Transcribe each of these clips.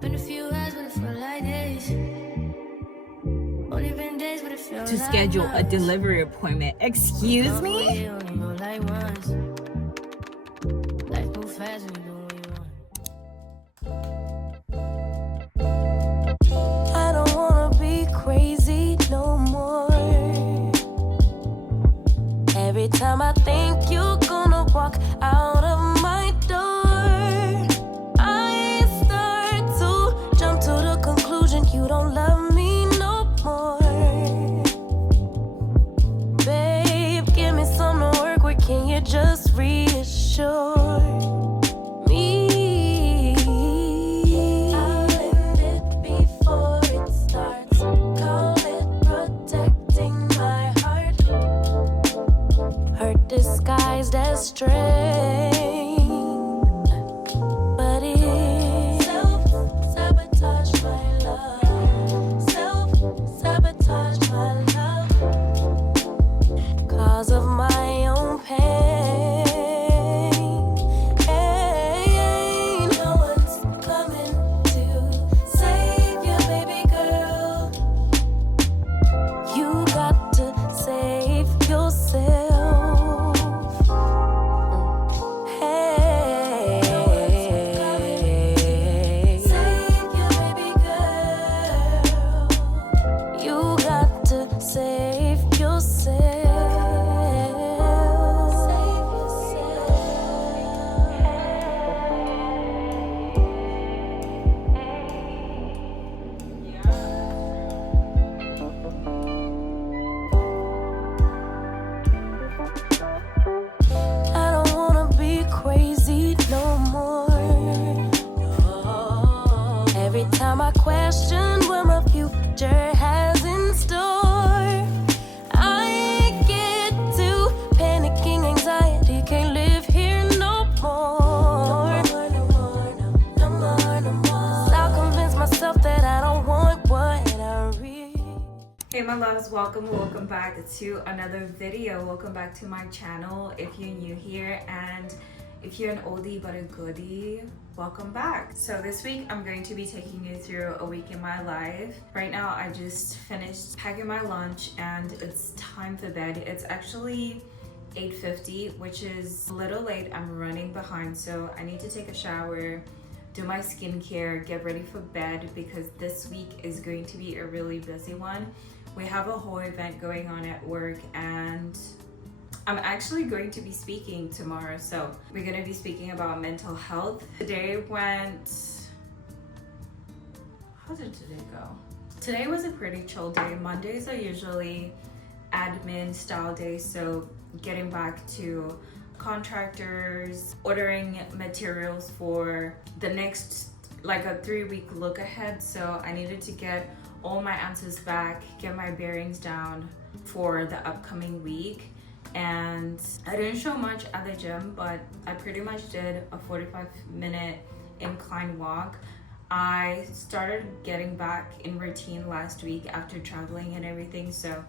Been a few hours, but it felt like days. Only been days, but it felt To like schedule a months. delivery appointment. Excuse me? Only go like once. Life move fast when you do what you want. I don't wanna be crazy no more. Every time I think you're gonna walk out of my door, I start to jump to the conclusion you don't love me no more. Babe, give me some to work with, can you just reassure me? I'll end it before it starts. Call it protecting my heart. Hurt disguised as strain, but it's self-sabotage my love. Self-sabotage my love. Cause of my own pain. No one's coming to save you, baby girl. You got to save yourself. Hey, save you, baby girl. You got to save yourself. Save I don't wanna be crazy no more. Every time I question what my future has in store, I get to panicking anxiety, can't live here no more. No more. I'll convince myself that I don't want what I really. Hey my loves, welcome back to another video. Welcome back to my channel if you're new here, and if you're an oldie but a goodie, welcome back. So this week I'm going to be taking you through a week in my life. Right now I just finished packing my lunch and it's time for bed. It's actually 8:50, which is a little late. I'm running behind, so I need to take a shower, do my skincare, get ready for bed, because this week is going to be a really busy one. We have a whole event going on at work, and I'm actually going to be speaking tomorrow. So we're going to be speaking about mental health. Today went... How did today go? Today was a pretty chill day. Mondays are usually admin style days, so getting back to contractors, ordering materials for the next, like a 3-week look ahead. So I needed to get all my answers back, get my bearings down for the upcoming week. And I didn't show much at the gym, but I pretty much did a 45-minute incline walk. I started getting back in routine last week after traveling and everything, so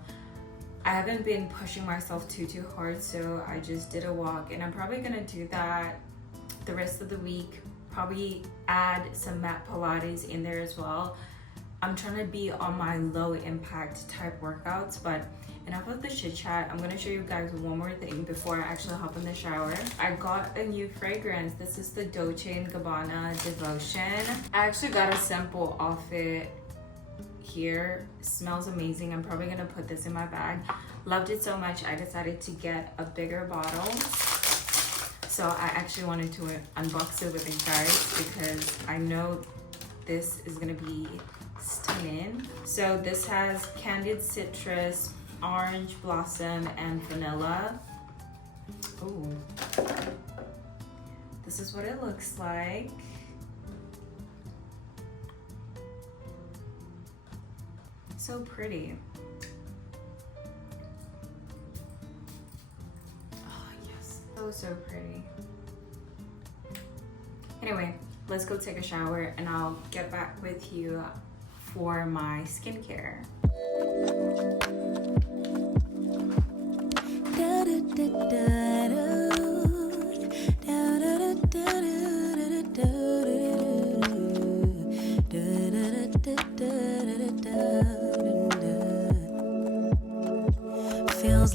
I haven't been pushing myself too hard, so I just did a walk, and I'm probably gonna do that the rest of the week. Probably add some mat Pilates in there as well. I'm trying to be on my low impact type workouts, but enough of the chit chat. I'm gonna show you guys one more thing before I actually hop in the shower. I got a new fragrance. This is the Dolce & Gabbana Devotion. I actually got a sample of it here. It smells amazing. I'm probably gonna put this in my bag. Loved it so much I decided to get a bigger bottle. So I actually wanted to unbox it with you guys because I know this is gonna be stunning. So this has candied citrus, orange blossom, and vanilla. Ooh. This is what it looks like. So pretty. Oh yes, so pretty. Anyway, let's go take a shower and I'll get back with you for my skincare.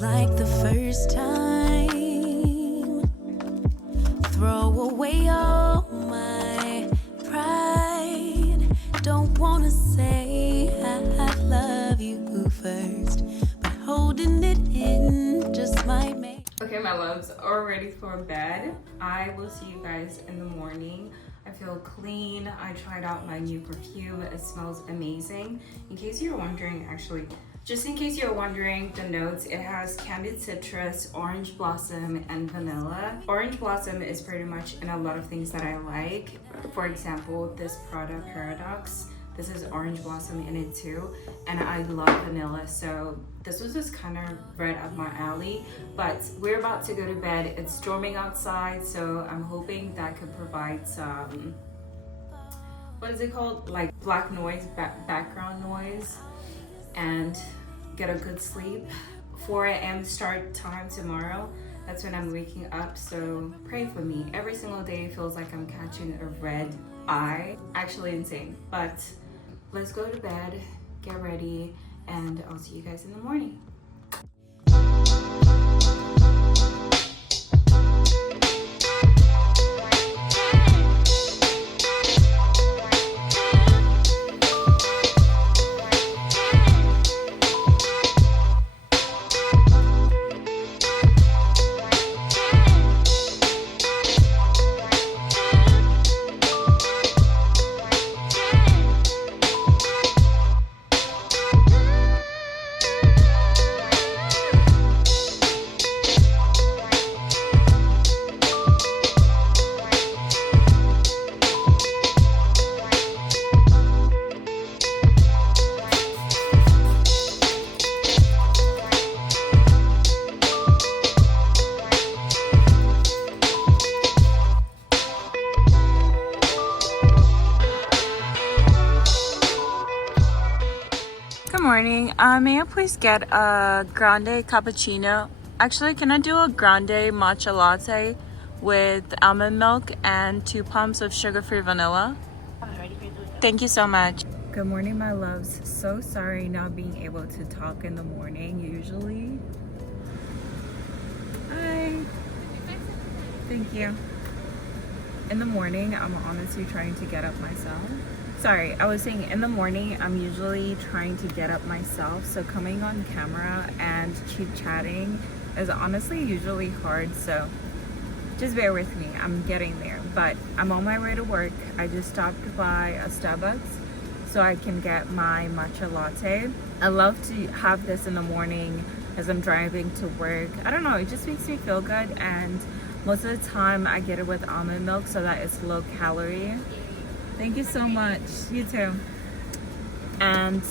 like the first time. Throw away all my pride. Don't wanna say I love you first, but holding it in just might make. Okay, my loves, all ready for bed. I will see you guys in the morning. I feel clean. I tried out my new perfume. It smells amazing. In case you're wondering, actually, just in case you're wondering, the notes, it has candied citrus, orange blossom, and vanilla. Orange blossom is pretty much in a lot of things that I like. For example, this product, Paradox, this is orange blossom in it too, and I love vanilla, so this was just kind of right up my alley. But we're about to go to bed. It's storming outside, so I'm hoping that could provide some, what is it called, like black noise, background noise, and get a good sleep. 4 a.m. start time tomorrow. That's when I'm waking up, so pray for me. Every single day feels like I'm catching a red eye. Actually insane, but let's go to bed, get ready, and I'll see you guys in the morning. Good morning. May I please get a grande cappuccino? Actually, can I do a grande matcha latte with almond milk and 2 pumps of sugar-free vanilla? Thank you so much. Good morning, my loves. So sorry not being able to talk in the morning usually. Hi. Thank you. In the morning, I'm honestly trying to get up myself. Sorry, I was saying in the morning, I'm usually trying to get up myself. So coming on camera and chit-chatting is honestly usually hard. So just bear with me. I'm getting there. But I'm on my way to work. I just stopped by a Starbucks so I can get my matcha latte. I love to have this in the morning as I'm driving to work. I don't know, it just makes me feel good. And most of the time I get it with almond milk so that it's low calorie. Thank you so much. You too. And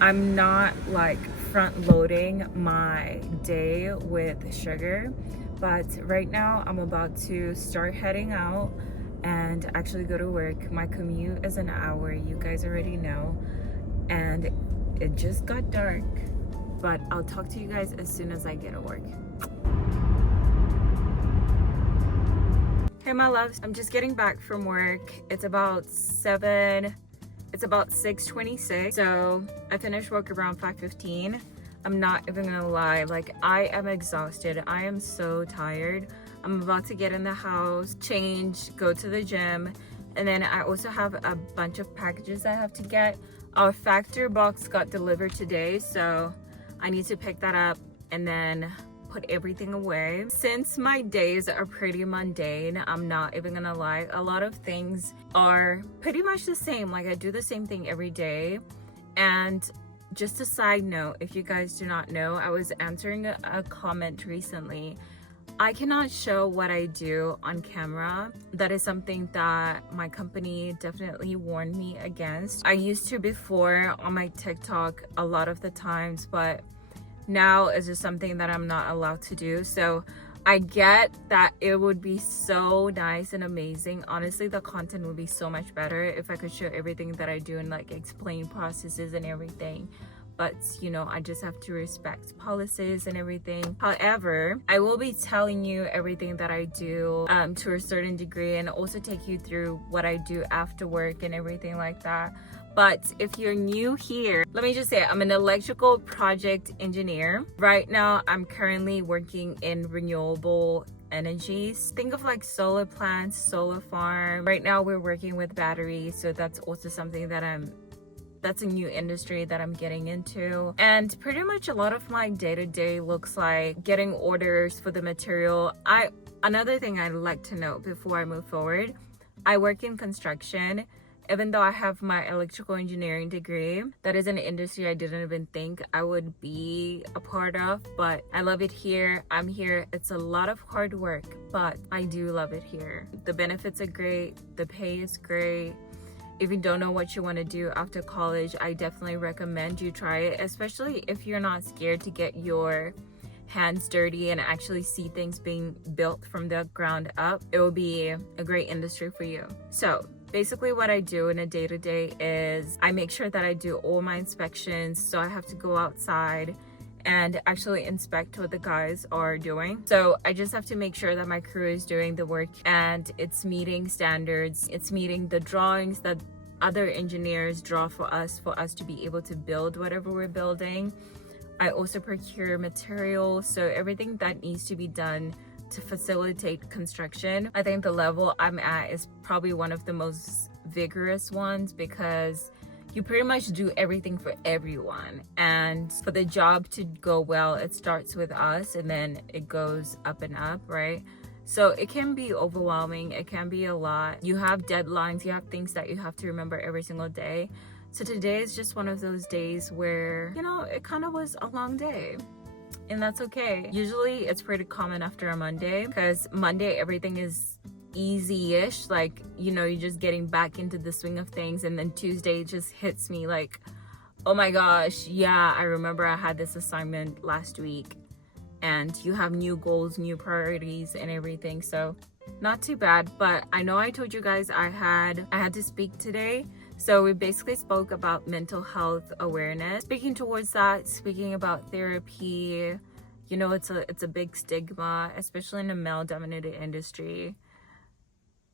I'm not like front loading my day with sugar, but right now I'm about to start heading out and actually go to work. My commute is an hour, you guys already know, and it just got dark, but I'll talk to you guys as soon as I get to work. Hey my loves, I'm just getting back from work. It's about 6:26, so I finished work around 5:15. I'm not even gonna lie, like I am exhausted. I am so tired. I'm about to get in the house, change, go to the gym, and then I also have a bunch of packages I have to get. Our factor box got delivered today, so I need to pick that up and then put everything away. Since my days are pretty mundane, I'm not even gonna lie, a lot of things are pretty much the same. Like I do the same thing every day. And just a side note, if you guys do not know, I was answering a comment recently. I cannot show what I do on camera. That is something that my company definitely warned me against. I used to before on my TikTok a lot of the times, but now is just something that I'm not allowed to do. So I get that it would be so nice and amazing. Honestly, the content would be so much better if I could show everything that I do and like explain processes and everything. but you know, I just have to respect policies and everything. However, I will be telling you everything that I do to a certain degree, and also take you through what I do after work and everything like that. But if you're new here, let me just say I'm an electrical project engineer. Right now, I'm currently working in renewable energies. Think of like solar plants, solar farm. Right now we're working with batteries, so that's also something that that's a new industry that I'm getting into. And pretty much a lot of my day-to-day looks like getting orders for the material. Another thing I'd like to note before I move forward, I work in construction. Even though I have my electrical engineering degree, that is an industry I didn't even think I would be a part of, but I love it here. I'm here. It's a lot of hard work, but I do love it here. The benefits are great. The pay is great. If you don't know what you want to do after college, I definitely recommend you try it, especially if you're not scared to get your hands dirty and actually see things being built from the ground up. It will be a great industry for you. So basically what I do in a day-to-day is I make sure that I do all my inspections. So I have to go outside and actually inspect what the guys are doing. So I just have to make sure that my crew is doing the work and it's meeting standards. It's meeting the drawings that other engineers draw for us to be able to build whatever we're building. I also procure materials, so everything that needs to be done to facilitate construction. I think the level I'm at is probably one of the most vigorous ones, because you pretty much do everything for everyone, and for the job to go well, it starts with us and then it goes up and up, right? So it can be overwhelming, it can be a lot. You have deadlines, you have things that you have to remember every single day. So today is just one of those days where, you know, it kind of was a long day. And that's okay. Usually it's pretty common after a Monday, because Monday everything is easy-ish, like, you know, you're just getting back into the swing of things. And then Tuesday just hits me like, oh my gosh, yeah, I remember I had this assignment last week. And you have new goals, new priorities and everything. So not too bad. But I know I told you guys I had to speak today. So we basically spoke about mental health awareness. Speaking towards that, speaking about therapy, you know, it's a big stigma, especially in a male-dominated industry.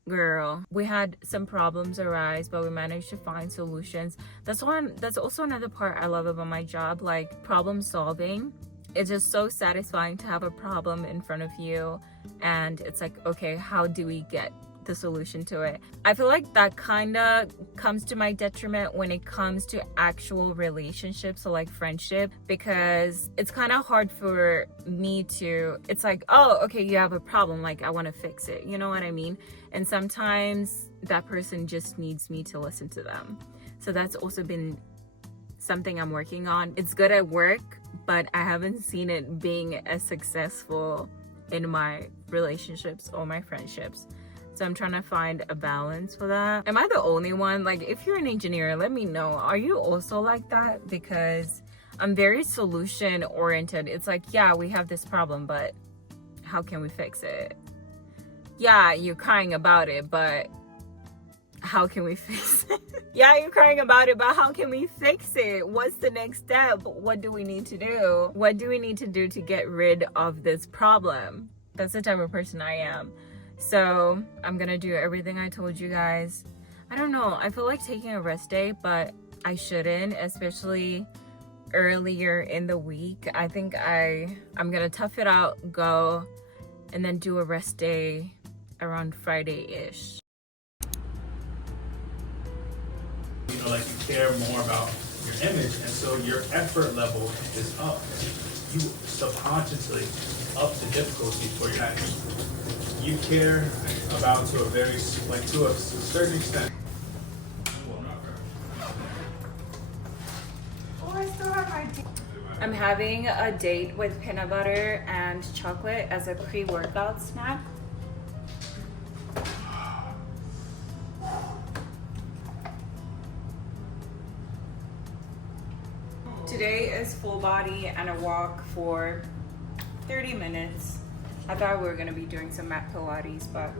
Girl, we had some problems arise, but we managed to find solutions. That's also another part I love about my job, like problem solving. It's just so satisfying to have a problem in front of you, and it's like, okay, how do we get the solution to it? I feel like that kind of comes to my detriment when it comes to actual relationships, so like friendship, because it's kind of hard for me to, it's like, oh, okay, you have a problem, like I want to fix it, you know what I mean? And sometimes that person just needs me to listen to them. So that's also been something I'm working on. It's good at work, but I haven't seen it being as successful in my relationships or my friendships. So I'm trying to find a balance for that. Am I the only one? Like, if you're an engineer, let me know. Are you also like that? Because I'm very solution oriented. It's like, yeah, we have this problem, but how can we fix it? Yeah, you're crying about it, but how can we fix it? Yeah, you're crying about it, but how can we fix it? What's the next step? What do we need to do? What do we need to do to get rid of this problem? That's the type of person I am. So I'm gonna do everything I told you guys. I don't know, I feel like taking a rest day, but I shouldn't, especially earlier in the week. I think I'm gonna tough it out, go, and then do a rest day around Friday-ish. You know, like you care more about your image, and so your effort level is up. You subconsciously up the difficulty for your action. You care about to a certain extent. Oh, I still have my I'm having a date with peanut butter and chocolate as a pre-workout snack. Today is full body and a walk for 30 minutes. I thought we were gonna be doing some mat Pilates, but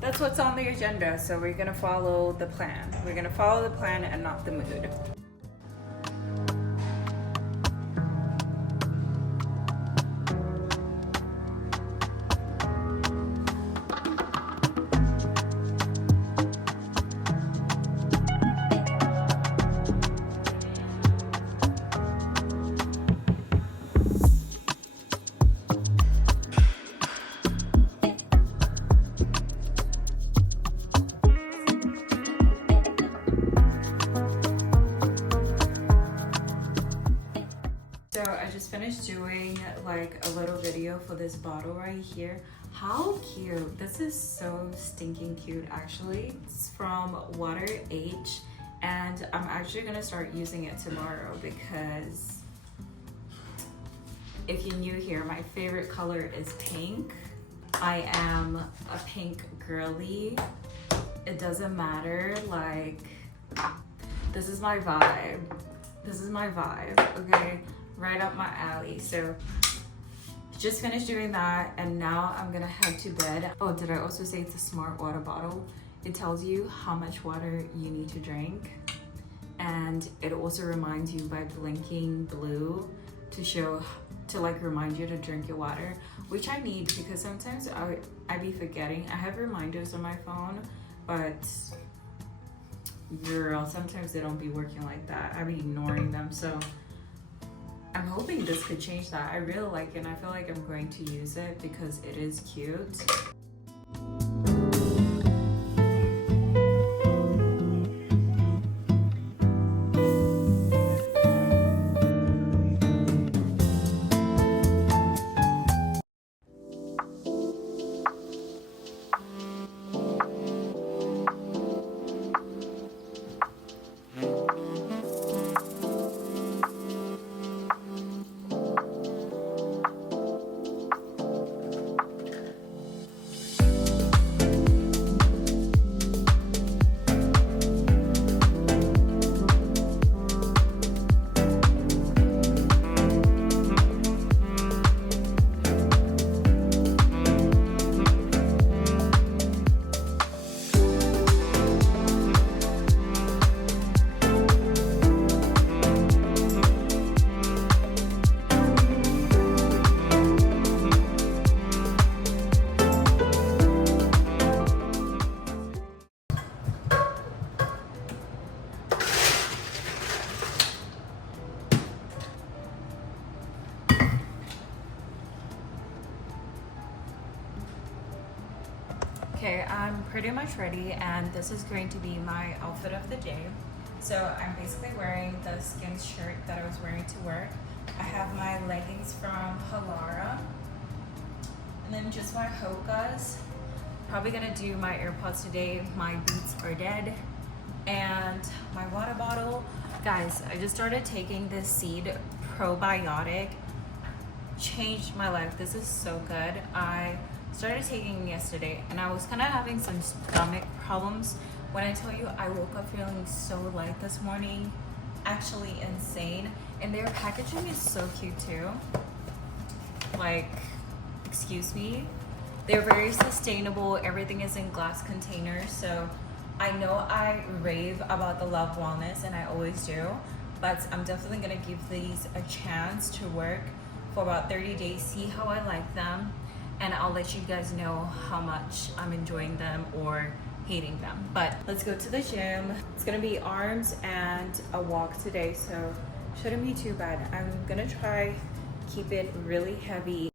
that's what's on the agenda. So we're gonna follow the plan. We're gonna follow the plan and not the mood. I just finished doing like a little video for this bottle right here. How cute. This is so stinking cute actually. It's from Water H and I'm actually gonna start using it tomorrow because if you're new here, my favorite color is pink. I am a pink girly. It doesn't matter, like, this is my vibe. This is my vibe, okay? Right up my alley. So just finished doing that and now I'm gonna head to bed. Oh, did I also say it's a smart water bottle? It tells you how much water you need to drink. And it also reminds you by blinking blue to like remind you to drink your water, which I need because sometimes I be forgetting. I have reminders on my phone, but girl, sometimes they don't be working like that. I be ignoring them. So I'm hoping this could change that. I really like it and I feel like I'm going to use it because it is cute. Okay, I'm pretty much ready and this is going to be my outfit of the day. So I'm basically wearing the Skins shirt that I was wearing to work. I have my leggings from Halara and then just my Hokas. Probably gonna do my AirPods today. My Beats are dead and my water bottle. Guys, I just started taking this seed probiotic. Changed my life. This is so good. I started taking it yesterday and I was kind of having some stomach problems. When I tell you I woke up feeling so light this morning, actually insane. And their packaging is so cute too. Like, excuse me. They're very sustainable. Everything is in glass containers. So I know I rave about the Love Wellness and I always do, but I'm definitely gonna give these a chance to work for about 30 days, see how I like them. And I'll let you guys know how much I'm enjoying them or hating them. But let's go to the gym. It's gonna be arms and a walk today, so shouldn't be too bad. I'm gonna try keep it really heavy.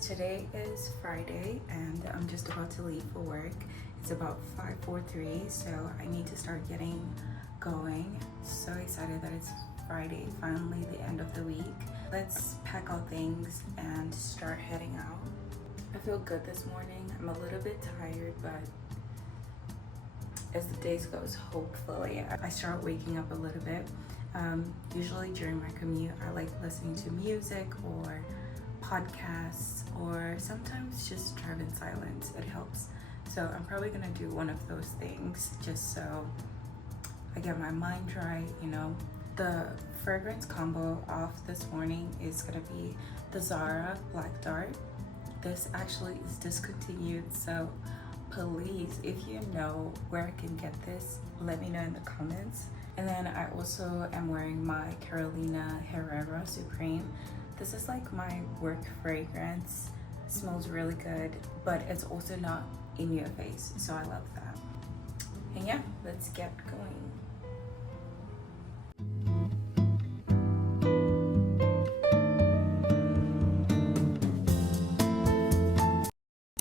Today is Friday and I'm just about to leave for work. It's about 5:43, so I need to start getting going. So excited that it's Friday, finally the end of the week. Let's pack our things and start heading out. I feel good this morning. I'm a little bit tired, but as the days goes, hopefully I start waking up a little bit. Usually during my commute, I like listening to music or podcasts, or sometimes just drive in silence. It helps. So I'm probably gonna do one of those things just so I get my mind right, you know. The fragrance combo off this morning is gonna be the Zara Black Dart. this actually is discontinued, so please, if you know where I can get this, let me know in the comments. And then I also am wearing my Carolina Herrera Supreme. This is like my work fragrance. It smells really good, but it's also not in your face, so I love that. And yeah, let's get going.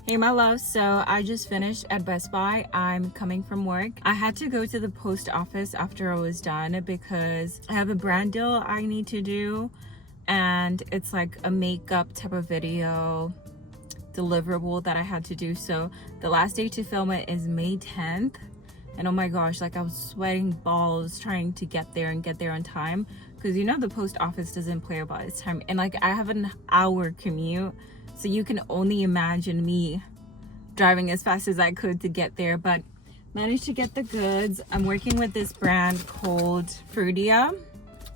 Hey my love, so I just finished at Best Buy. I'm coming from work. I had to go to the post office after I was done because I have a brand deal I need to do, and it's like a makeup type of video deliverable that I had to do. So the last day to film it is May 10th, and oh my gosh, like I was sweating balls trying to get there and get there on time, because you know the post office doesn't play about its time, and like I have an hour commute. So you can only imagine me driving as fast as I could to get there, but managed to get the goods. I'm working with this brand called Fruitia.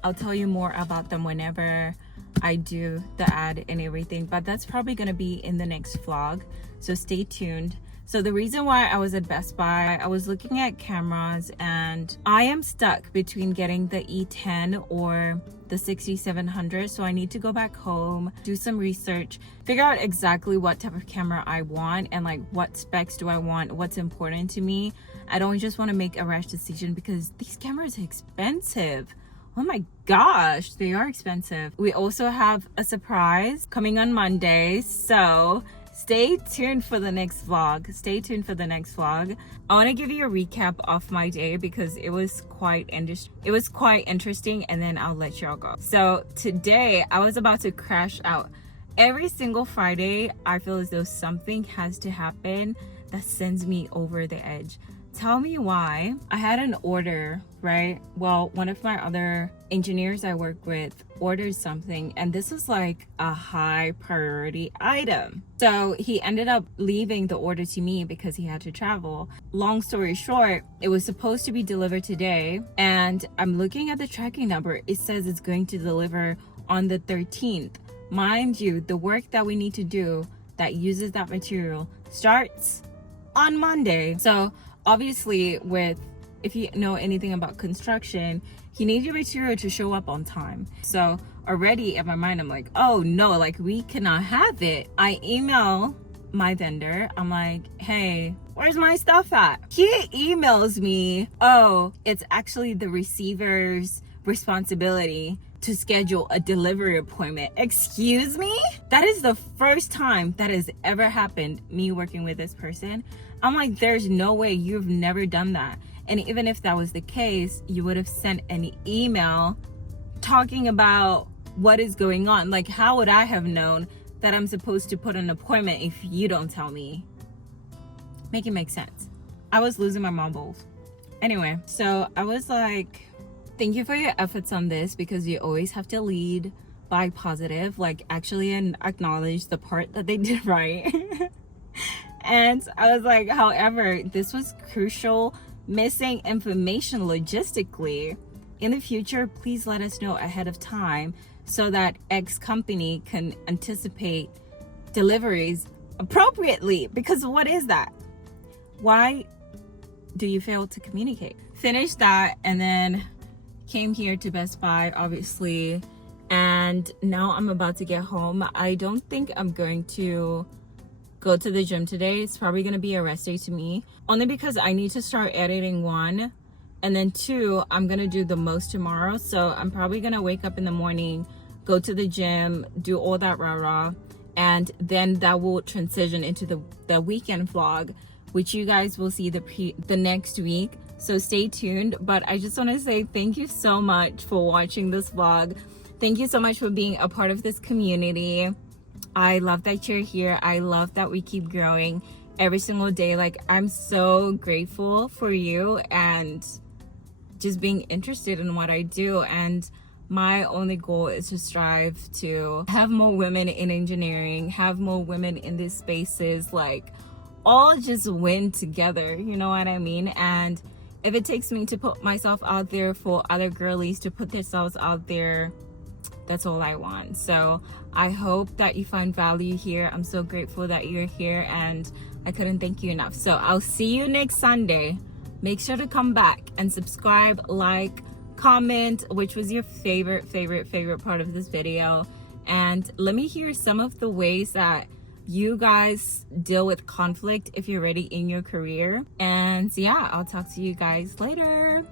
I'll tell you more about them whenever I do the ad and everything, but that's probably gonna be in the next vlog, so stay tuned. So the reason why I was at Best Buy, I was looking at cameras and I am stuck between getting the E10 or the 6700. So I need to go back home, do some research, figure out exactly what type of camera I want and like what specs do I want, what's important to me. I don't just want to make a rash decision because these cameras are expensive. Oh my gosh, they are expensive. We also have a surprise coming on Monday, so stay tuned for the next vlog. Stay tuned for the next vlog. I want to give you a recap of my day because it was quite interesting, and then I'll let y'all go. So today I was about to crash out. Every single Friday I feel as though something has to happen that sends me over the edge. Tell me why. I had an order, right? Well, one of my other engineers I work with ordered something, and this is like a high priority item. So he ended up leaving the order to me because he had to travel. Long story short, it was supposed to be delivered today, and I'm looking at the tracking number. It says it's going to deliver on the 13th. Mind you, the work that we need to do that uses that material starts on Monday. So obviously, if you know anything about construction, you need your material to show up on time. So already in my mind, I'm like, oh no, like we cannot have it. I email my vendor. I'm like, hey, where's my stuff at? He emails me, oh, it's actually the receiver's responsibility to schedule a delivery appointment. Excuse me? That is the first time that has ever happened, me working with this person. I'm like, there's no way, you've never done that. And even if that was the case, you would have sent an email talking about what is going on. Like, how would I have known that I'm supposed to put an appointment if you don't tell me? Make it make sense. I was losing my marbles. Anyway, so I was like, thank you for your efforts on this, because you always have to lead by positive, like actually, and acknowledge the part that they did right. And I was like, however, this was crucial, missing information logistically. In the future, please let us know ahead of time so that X company can anticipate deliveries appropriately. Because what is that? Why do you fail to communicate? Finished that and then came here to Best Buy, obviously, and now I'm about to get home. I don't think I'm going to go to the gym today. It's probably going to be a rest day to me, only because I need to start editing, one, and then two, I'm going to do the most tomorrow. So I'm probably going to wake up in the morning, go to the gym, do all that rah-rah, and then that will transition into the weekend vlog, which you guys will see the next week. So stay tuned. But I just want to say thank you so much for watching this vlog. Thank you so much for being a part of this community. I love that you're here. I love that we keep growing every single day. Like, I'm so grateful for you and just being interested in what I do. And my only goal is to strive to have more women in engineering, have more women in these spaces, like all just win together, you know what I mean? And if it takes me to put myself out there for other girlies to put themselves out there, That's all I want. So I hope that you find value here. I'm so grateful that you're here, and I couldn't thank you enough. So I'll see you next Sunday. Make sure to come back and subscribe, like, comment which was your favorite part of this video, and let me hear some of the ways that you guys deal with conflict if you're already in your career. And yeah, I'll talk to you guys later.